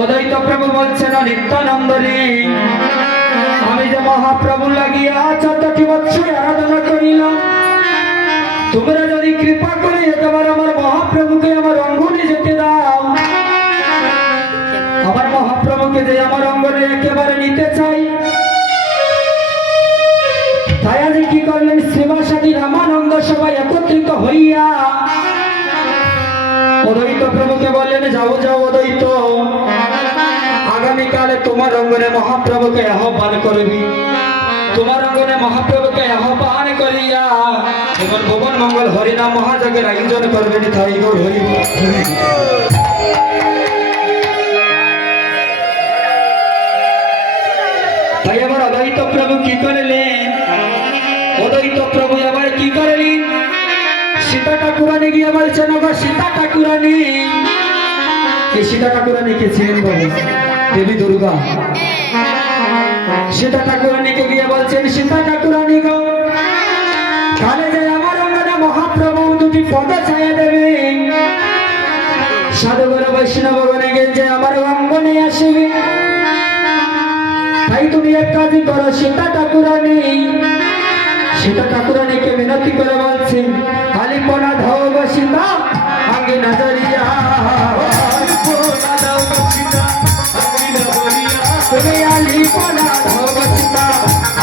অদ্বৈত প্রভু বলছেন নিত্যানন্দ রে, আমি যে মহাপ্রভু লাগিয়া 14টি বৎসর আরাধনা করিলাম, তোমরা যদি কৃপা করে একেবারে আমার মহাপ্রভুকে আমার অঙ্গনে যেতে দাও, আমার মহাপ্রভুকে যে আমার অঙ্গনে একেবারে নিতে চাই। তাই আজ কি করলেন, শ্রীবাসাদী রামানন্দ সবাই একত্রিত হইয়া অদ্বৈত প্রভুকে বললেন, যাও যাও অদ্বৈত, আগামীকালে তোমার অঙ্গনে মহাপ্রভুকে আহ্বান করবি, তোমার অঙ্গনে মহাপ্রভুকে আহ্বান করিয়া এবং ভুবন মঙ্গল হরিনাম মহাযজ্ঞের আয়োজন করবেন। তাই গৌর হরি বল। তাই আবার অদ্বৈত প্রভু কি করলেন, অদ্বৈত প্রভু আবার কি করলেন, সীতা ঠাকুরানী গিয়ে বলছেন, ওগো সীতা ঠাকুরানী। এই সীতা ঠাকুরানী কে ছিলেন বলে? দেবী দুর্গা। সীতা ঠাকুরানীকে গিয়ে বলছেন, সীতা ঠাকুরানী গো, কালে যে আমার অঙ্গনে মহাপ্রভু দুটি পদ ছায়া দেবে, সাধুগুরু বৈষ্ণব গণে যে আমার অঙ্গনে আসবে, তাই তুমি এক কাজই করো সীতা ঠাকুরানী। সীতা ঠাকুরানীকে মিনতি করে বলছেন, আলিপনা ধাও গো সীতা আগে নজরিয়া, তুমি আলিপনা ধাও গো সীতা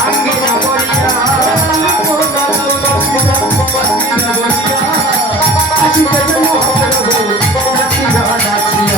আগে নজরিয়া, আসিতে মহাপ্রভু নাচিয়া নাচিয়া, আসিতে মহাপ্রভু নাচিয়া নাচিয়া,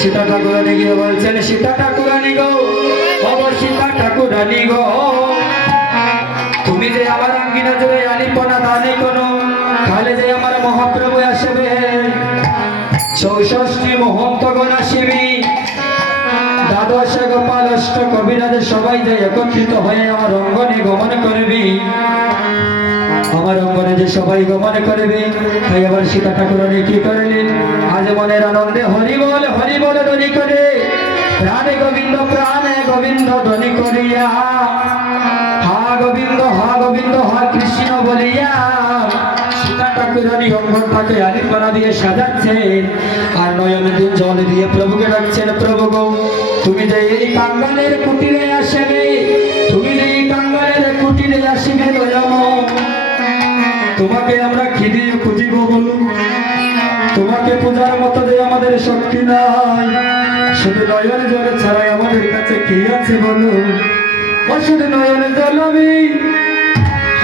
সীতা ঠাকুরানী গিয়ে বলছেন, সীতা ঠাকুরানী গো, অবর সীতা ঠাকুরানী গো, তুমি যে আমার আঙ্গিনা জুড়ে আলিপনা দানে কোনো, কালে যে আমার মহাপ্রভু আসবে, 64 মহন্তগণ আসিবি, দ্বাদশ গোপাল অষ্ট কবিরাজ সবাই যে একত্রিত হয়ে আমার অঙ্গনে গমন করবি, আমার অঙ্গনে যে সবাই গমন করবে। তাই আবার সীতা ঠাকুরানী কি করলেন, আজ মনের আনন্দে হরি বল ধ্বনি করে, প্রাণে গোবিন্দ ধ্বনি করিয়া, হা গোবিন্দ হা কৃষ্ণ বলিয়া সীতা ঠাকুরানী অঙ্গনটাকে আলিপনা দিয়ে সাজাচ্ছেন, আর নয়নে জল দিয়ে প্রভুকে ডাকছেন, প্রভু গো, তুমি যে এই কাঙ্গালের কুটিরে আসবে, তুমি যে এই কাঙ্গালের কুটিরে আসবে দয়াম, তোমাকে আমরা কি দিয়ে খুঁজিব বলু, তোমাকে পূজার মতো যে আমাদের শক্তি নাই, শুধু নয়ন জল ছাড়াই আমাদের কাছে কি আছে বলো, শুধু নয়ন জল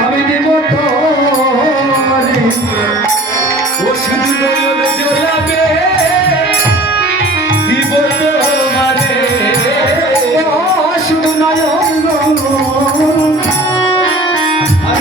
আমি দেব